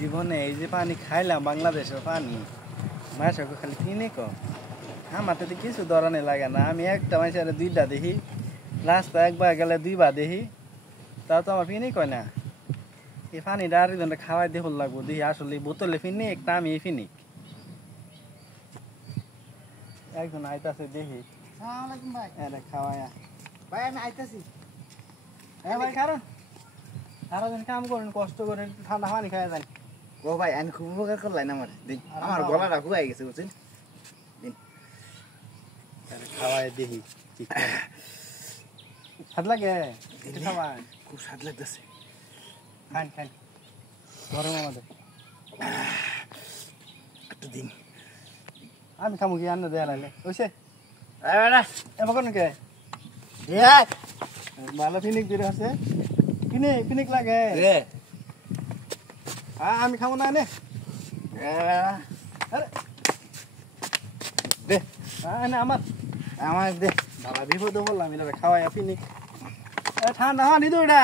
জীবনে এই যে পানি খাইলাম বাংলাদেশের পানি মাসকে খালি কিনে কম আমার তো কিছু ধরনের লাগে না আমি একটা মাসের দুইটা দেখি রাস্তা একবার গেলে দুইবার দেখি তা তো আমার ফিনি কয় না এই পানিটা আর খাওয়াই দিয়ে লাগবো দেখি আসলে বোতলে ফিনিক না আমি ফিনিক একজন আইতাছে দেখি আসসালামু আলাইকুম ভাই খাওয়ায়া ভাই আমি আইতাছি হ্যাঁ ভাই কারণ সারাদিন কাম করেন কষ্ট করেন ঠান্ডা পানি খাওয়া যান ও ভাই আমি খুব উপকার করলেন আমার গলাটা শুকাই গেছে বুঝছেন খাওয়াই দেখি স্বাদ লাগে খাওয়াই খুব স্বাদ লাগতেছে খান খান গরম আমাদের একটু দিন আমি খামু কি আন্ন দেয়া লাগলে ওইসে এবার কোন কে ভালো ফিনিক দিয়ে আছে ফিনিক লাগে আমি খাবো না নে দে আমার আমার দে বাবা বিপদ বললাম এটা খাওয়াই ফিনিক ঠান্ডা হওয়া নিদো এটা